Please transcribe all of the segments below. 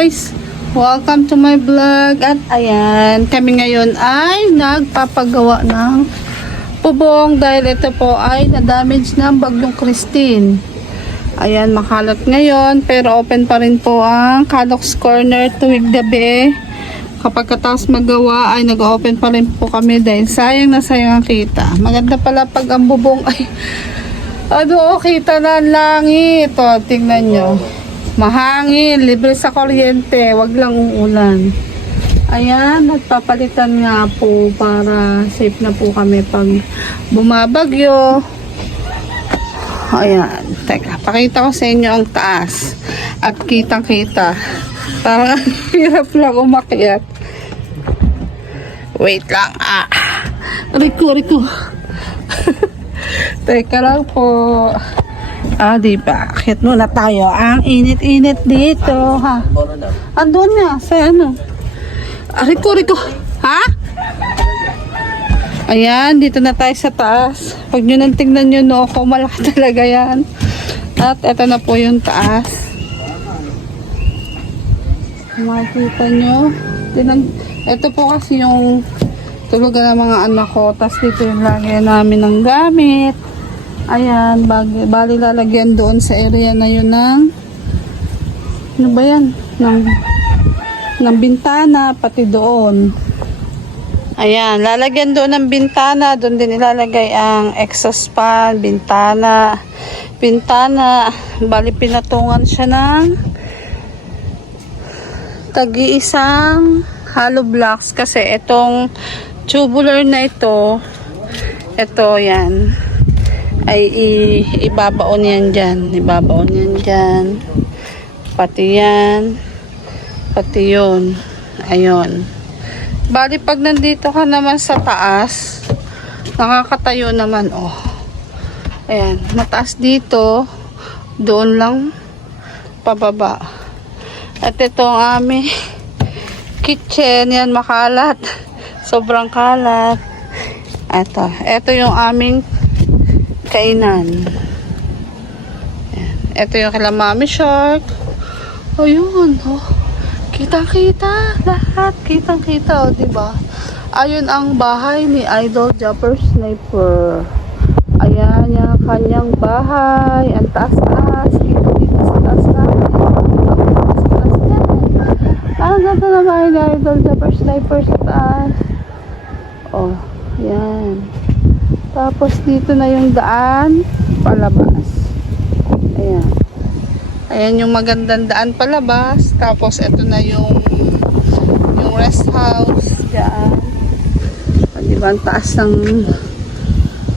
guys! Welcome to my vlog. At ayan, kami ngayon ay nagpapagawa ng bubong dahil ito po ay na-damage ng bagyong Christine. Ayan, makalat ngayon pero open pa rin po ang Cadox Corner tuwing gabi. Kapag katapos magawa ay nag-open pa rin po kami dahil sayang na sayang ang kita. Maganda pala pag ang bubong ay kita na ang langit. O, tingnan nyo. Mahangin, libre sa kuryente, wag lang uulan. Ayan, nagpapalitan nga po para safe na po kami pag bumabagyo. Ayan, teka, pakita ko sa inyo ang taas. At kitang-kita. Parang hirap lang umakyat. Wait lang, Rico. Teka lang po. Diba? Akit muna tayo. Ang init-init dito, ha? Andun nga, sa ano? Rico. Ha? Ayan, dito na tayo sa taas. Pag nyo nang tingnan nyo, no, ako malaki talaga yan. At eto na po yung taas. Makikita nyo. Ito po kasi yung tulugan ng mga anak ko. Tapos dito yung lagyan namin ng gamit. Ayan, bali lalagyan doon sa area na yun ng ano ba yan? Ng bintana, pati doon. Ayan, lalagyan doon ng bintana. Doon din ilalagay ang exhaust fan, bintana. Bali pinatungan siya ng tagi-isang hollow blocks. Kasi itong tubular na ito yan. Ay ibabaon yan dyan. Pati yan. Pati yun. Ayun. Bali pag nandito ka naman sa taas, nakakatayo naman, oh. Ayan. Mataas dito. Doon lang pababa. At ito ang aming kitchen. Yan, makalat. Sobrang kalat. Ito yung aming kainan. Ayan. Ito yung kila Mami Shark. Ayun, oh. Kitang-kita. Lahat. Kitang-kita, oh, diba? Ayun ang bahay ni Idol Jumper Sniper. Ayan, yung kanyang bahay. Ang taas-taas. Dito sa taas namin. Ang ganda na bahay ni Idol Jumper Sniper sa taas. Oh, yan. Tapos dito na yung daan palabas. Ayan. Ayan yung magandang daan palabas. Tapos ito na yung rest house diyan. Diba ang taas ng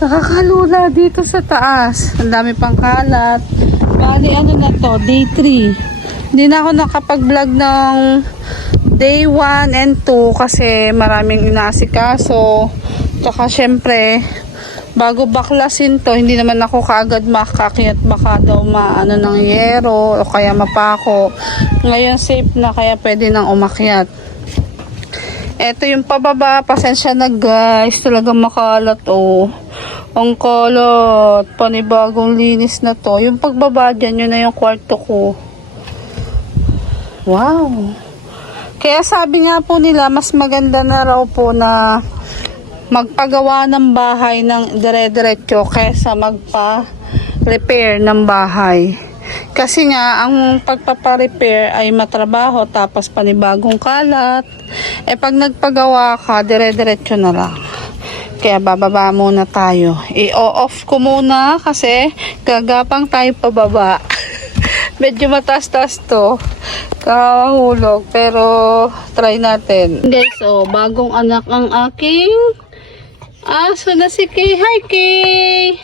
nakakalula dito sa taas. Ang dami pang kalat. Bali ano na to, day 3. Hindi na ako nakapag-vlog ng day 1 and 2 kasi maraming inaasikaso. Tsaka syempre bago baklasin to, hindi naman ako kaagad makakakit, baka daw maano ng yero o kaya mapako. Ngayon safe na kaya pwede nang umakyat. Ito yung pababa, pasensya na guys, talagang makalat, oh. Ang kalat, panibagong linis na to. Yung pagbaba dyan, yun na yung kwarto ko. Wow. Kaya sabi nga po nila, mas maganda na raw po na magpagawa ng bahay ng dire-diretso kaysa magpa-repair ng bahay. Kasi nga, ang pagpapa-repair ay matrabaho tapos panibagong kalat. Pag nagpagawa ka, dire-diretso na lang. Kaya bababa muna tayo. I-off ko muna kasi gagapang tayo pababa. Medyo mataas-taas to. Kahulog. Pero try natin. Guys, bagong anak ang aking aso na si Kay. Hi, Kay!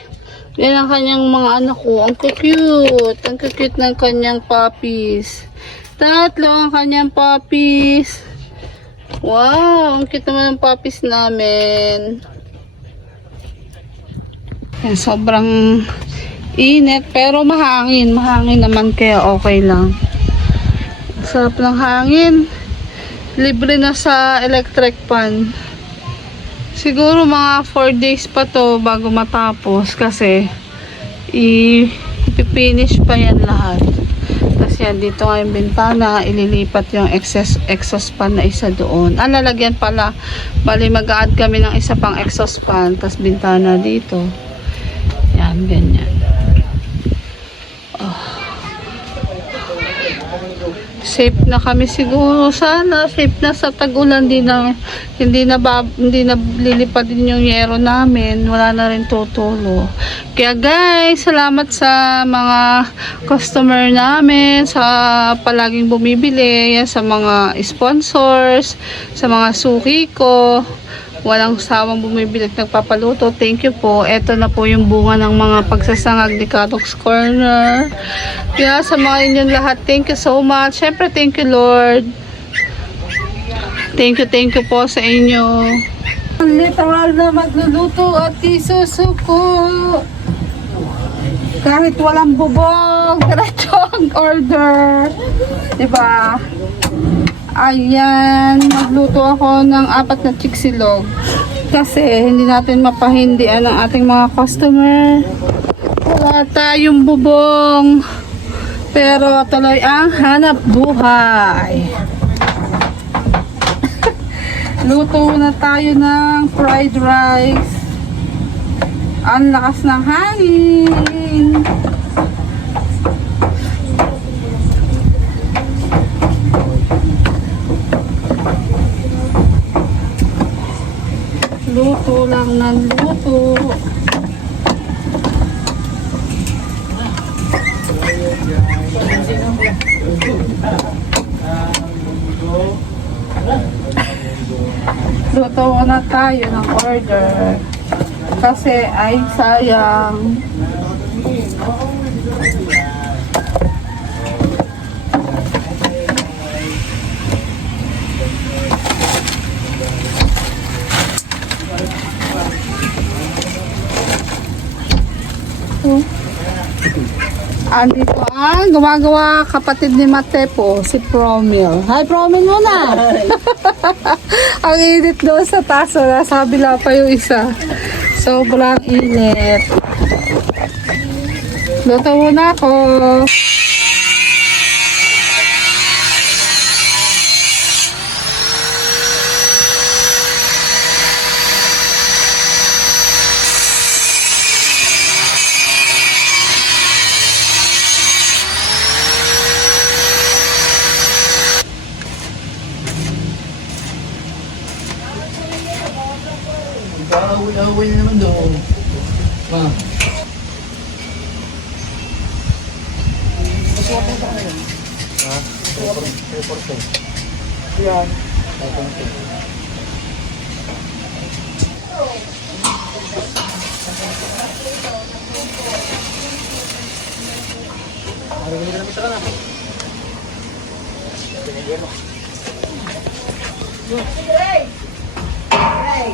Yan ang kanyang mga anak ko. Ang cute. Ang cute ng kanyang puppies. 3 ang kanyang puppies. Wow! Ang cute naman ng puppies namin. Yan, sobrang init. Pero mahangin. Mahangin naman kaya okay lang. Sarap ng hangin. Libre na sa electric fan. Siguro mga 4 days pa to bago matapos kasi i-finish pa yan lahat. Tapos Yan, dito nga yung bintana, ililipat yung exhaust fan na isa doon. Lalagyan pala. Bali, mag-add kami ng isa pang exhaust fan, tas bintana dito. Yan, ganyan. Oh. Safe na kami siguro. Sana safe na sa tag-ulan. Hindi na lilipad din yung yero namin. Wala na rin tutulo. Kaya guys, salamat sa mga customer namin, sa palaging bumibili, yan, sa mga sponsors, sa mga suki ko. Walang sawang bumibili at nagpapaluto. Thank you po. Ito na po yung bunga ng mga pagsasangag ni Katox Corner. Kaya sa mga inyong lahat, thank you so much. Siyempre, thank you Lord. Thank you po sa inyo. Literal na magluluto at isusuko. Kahit walang bubog, diretso ang order. Diba? Ayan, magluto ako ng 4 na chiksilog. Kasi hindi natin mapahindian ang ating mga customer. Wala tayong bubong. Pero tuloy ang hanap buhay. Luto na tayo ng fried rice. Ang lakas ng hangin. Luto lang ng luto. Luto na tayo ng order. Kasi ay sayang. Andito ang gumagawa kapatid ni Matepo, si Promil. Hi Promil muna! Ang init doon sa taso, nasa kabila pa yung isa. Sobrang init. Luto muna ako. Away naman doon. Ma. Pasuwapan ka na yan. Ha? Pasuwapan. Yan. Marami na sa kana. Hey! Hey!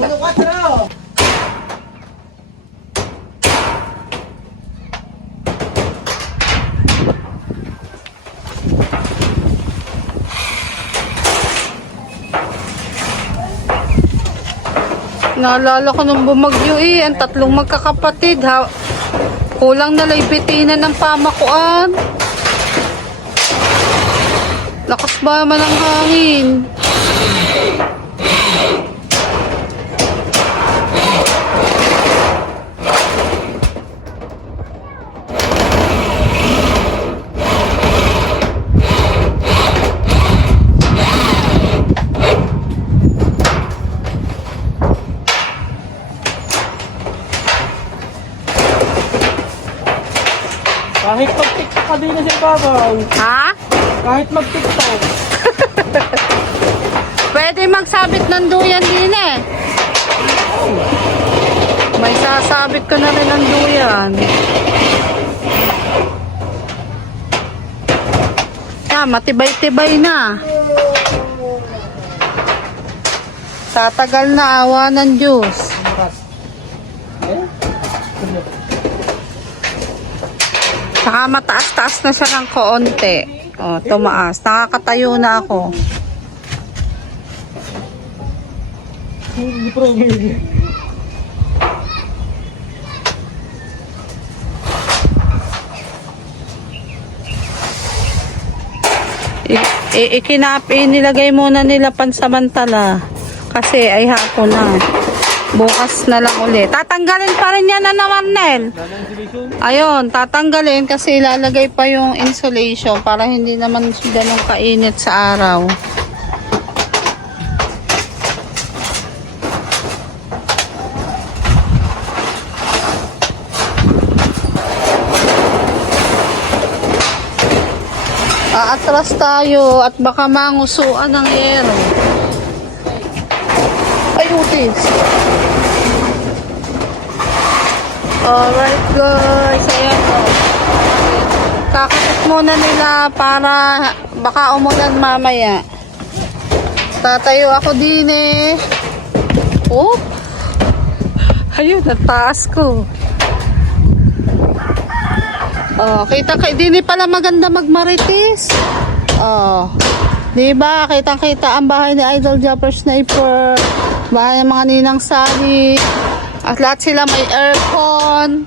1-4. Naalala ko nung bumagyo ang 3 magkakapatid ha. Kulang na laybitinan ng pamakuan. Lakas ba naman ang hangin? Kahit mag-tiktok ka din na si Babaw. Ha? Kahit mag-tiktok. Pwede magsabit ng duyan din eh. May sasabit ko na rin ng duyan. Matibay-tibay na. Tatagal na, awa ng Diyos. Saka mataas-taas na siya ng kaunti. O, tumaas. Nakakatayo na ako. Nilagay muna nila pansamantala. Kasi ay hapon na. Bukas na lang ulit. Tatanggalin pa rin yan na Marnel. Ayun, tatanggalin kasi ilalagay pa yung insulation para hindi naman ganun kainit sa araw. Aatras tayo at baka mangusuan ng yero. Ayutis. Alright guys, ayan o. Kakapit muna nila para baka umulan mamaya. Tatayo ako din eh. Oh. Ayun, nataas ko. Oh, din pala maganda magmarites. Oh. Diba? Kitang-kita ang bahay ni Idol Japper Sniper. Bahay ng mga ninang Sally. At lahat sila may aircon.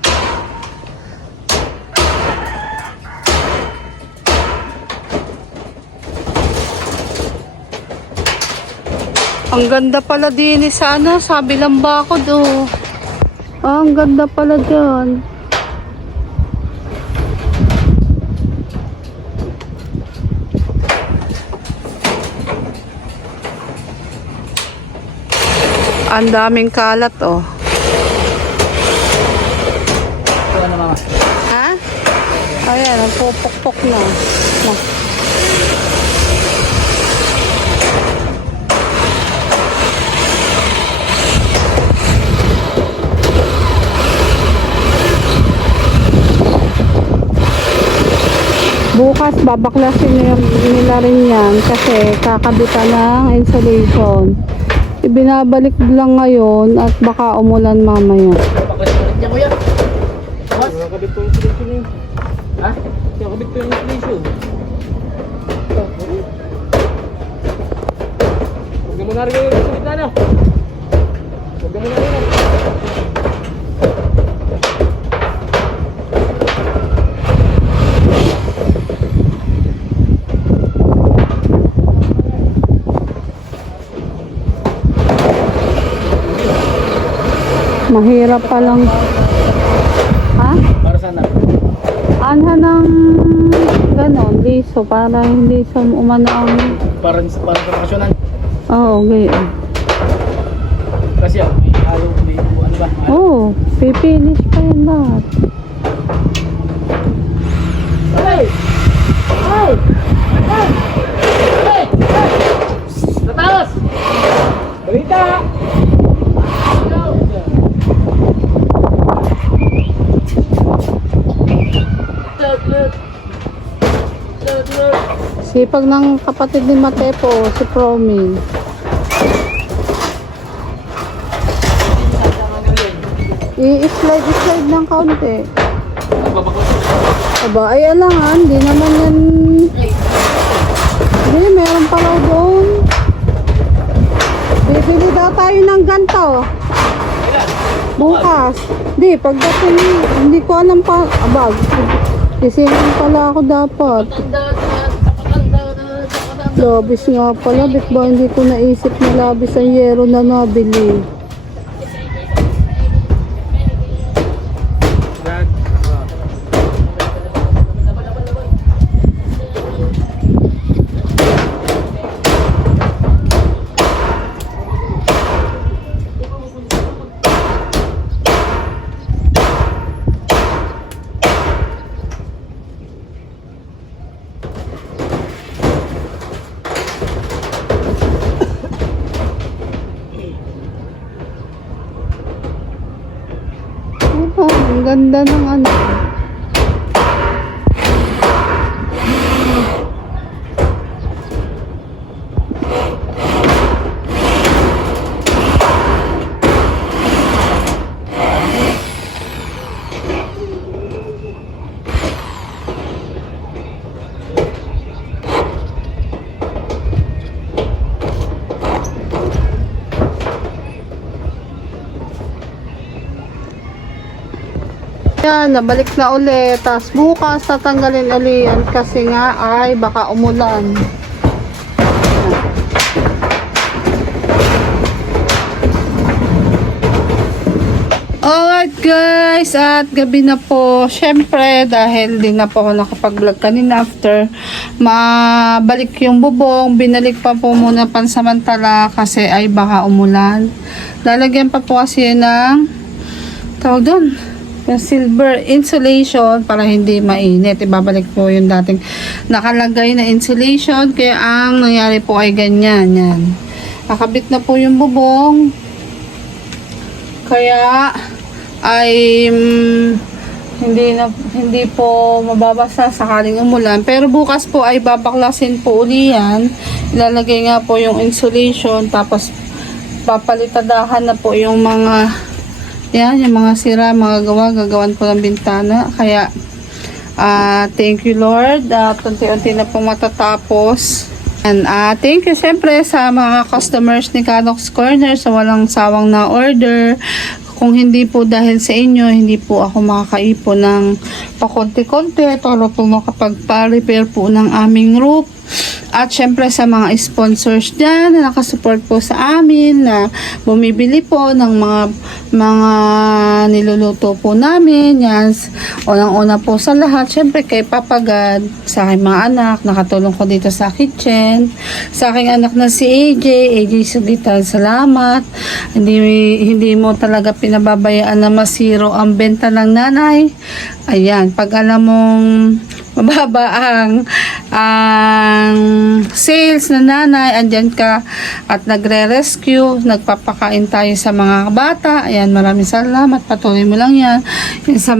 Ang ganda pala din sana. Sabi lang ba ako do. Oh, ang ganda pala dyan. Ang daming kalat, oh. Ano mama? Ha? Ayan, ang pupok-pok na. Bukas, babaklasin nila rin yan kasi kakabitan ng insulation. Ibinabalik lang ngayon at baka umulan mamaya. Bakit niya kuya? What? Nakabit ko yung insulation eh. Ha? Nakabit ko yung insulation. Huwag mo na rin yung insulation na. Huwag mo na rin. Mahirap pa lang. Ha? Para saan na? Anha ng ganon, liso para hindi sa umano ang... Para sa bakasyonan. Oo, okay. Kasi may halo, may ano ba? Oo, pipinish pa yan lahat. Hey! Hey! Hey! Hey! Natawas! Balita! Sipag ng kapatid ni Matepo, si Promin. I-slide ng kaunti. Aba, ay alangan, di naman yan... Hindi, meron pala doon. Bibili daw tayo ng ganto. Bukas. Di, pagdating, hindi ko alam pa. Aba, isinan pala ako dapat. Labis nga pala, bit ba hindi ko naisip na labis ang yero na nabili. Oh, ang ganda ng ano. Yan, Ayan, nabalik na ulit. Tapos bukas tatanggalin ulit yan kasi nga ay baka umulan. Alright guys, at gabi na po. Syempre, dahil di na po ako nakapag-vlog kanina after mabalik yung bubong, binalik pa po muna pansamantala kasi ay baka umulan. Lalagyan pa po kasi ng tawag doon, yung silver insulation para hindi mainit. Ibabalik po yung dating nakalagay na insulation. Kaya ang nangyari po ay ganyan. Yan. Nakabit na po yung bubong. Kaya ay hindi po mababasa sakaling umulan. Pero bukas po ay babaklasin po uli yan. Ilalagay nga po yung insulation. Tapos papalitadahan na po yung mga yan, yung mga sira, mga gagawan po ng bintana. Kaya, thank you Lord. Unti-unti na po matatapos. And thank you syempre sa mga customers ni Cadox Corner sa walang sawang na order. Kung hindi po dahil sa inyo, hindi po ako makakaipon ng pakonti-konti para po makapagpa-repair po ng aming roof. At syempre sa mga sponsors dyan na nakasupport po sa amin, na bumibili po ng mga niluluto po namin. Yan, unang-una po sa lahat, syempre kay Papa God, sa aking mga anak, nakatulong ko dito sa kitchen. Sa aking anak na si AJ Sugitan, salamat. Hindi mo talaga pinababayaan na masiro ang benta ng nanay. Ayan, pag alam mong mababa ang sales na nanay, andyan ka at nagre-rescue, nagpapakain tayo sa mga bata. Ayan, maraming salamat, patuloy mo lang yan. Yan sa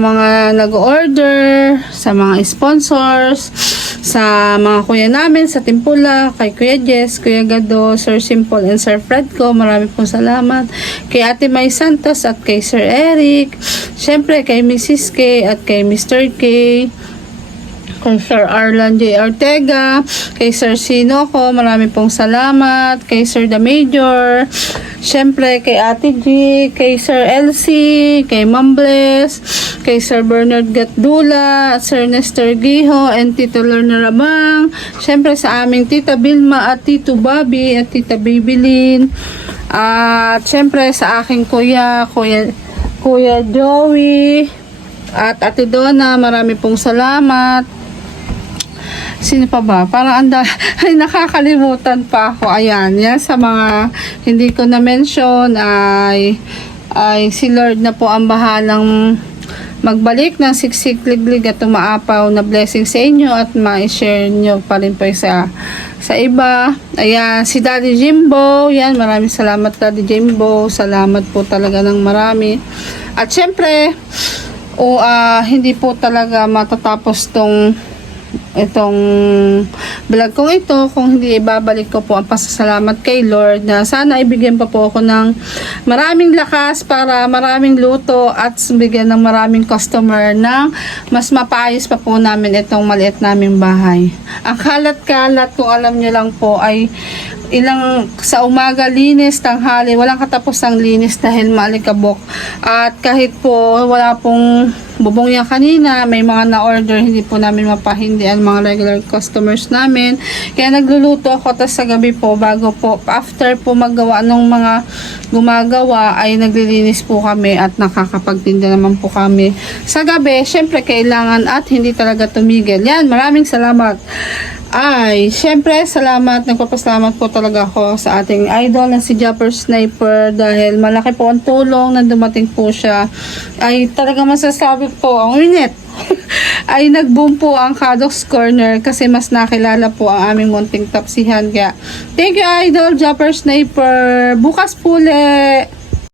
mga nag-order, sa mga sponsors, sa mga kuya namin sa Timpula, kay Kuya Jess, Kuya Gado, Sir Simple and Sir Fredco, maraming pong salamat. Kay Ate May Santos at kay Sir Eric, syempre kay Mrs. K at kay Mr. K, kay Sir Arlan J. Ortega, kay Sir Sinoco, marami pong salamat, kay Sir The Major, syempre kay Ate G, kay Sir LC, kay Ma'am Bless, kay Sir Bernard Gatdula, Sir Nestor Giho, and Tito Lorna Rabang, syempre sa aming Tita Bilma at Tito Bobby at Tita Bibilin, at syempre sa aking Kuya Joey, at Ate Donna, marami pong salamat. Sino pa ba? Parang ay nakakalimutan pa ako. Ayan, yan sa mga hindi ko na-mention ay si Lord na po ang bahalang magbalik ng siksik, liglig at umaapaw na blessing sa inyo at ma-share nyo pa rin po sa iba. Ayan, si Daddy Jimbo. Yan, maraming salamat Daddy Jimbo. Salamat po talaga ng marami. At syempre, hindi po talaga matatapos itong vlog kong ito kung hindi ibabalik ko po ang pasasalamat kay Lord na sana ibigyan pa po ako ng maraming lakas para maraming luto at bigyan ng maraming customer na mas mapaayos pa po namin itong maliit naming bahay. Ang kalat-kalat, kung alam nyo lang po, ay sa umaga linis, tanghali, walang katapos ang linis dahil maalikabok. At kahit po wala pong bubong yan kanina, may mga na-order, hindi po namin mapahindi ang mga regular customers namin. Kaya nagluluto ako, tapos sa gabi po, after po maggawa ng mga gumagawa, ay naglilinis po kami at nakakapagtinda naman po kami. Sa gabi, syempre kailangan at hindi talaga tumigil. Yan, maraming salamat. Syempre, salamat, nagpapasalamat po talaga ako sa ating idol na si Japper Sniper dahil malaki po ang tulong na dumating po siya. Ay talaga masasabi po, ang init. Ay nag-boom po ang Cadox Corner kasi mas nakilala po ang aming munting tapsihan. Kaya, thank you idol, Japper Sniper. Bukas po ulit.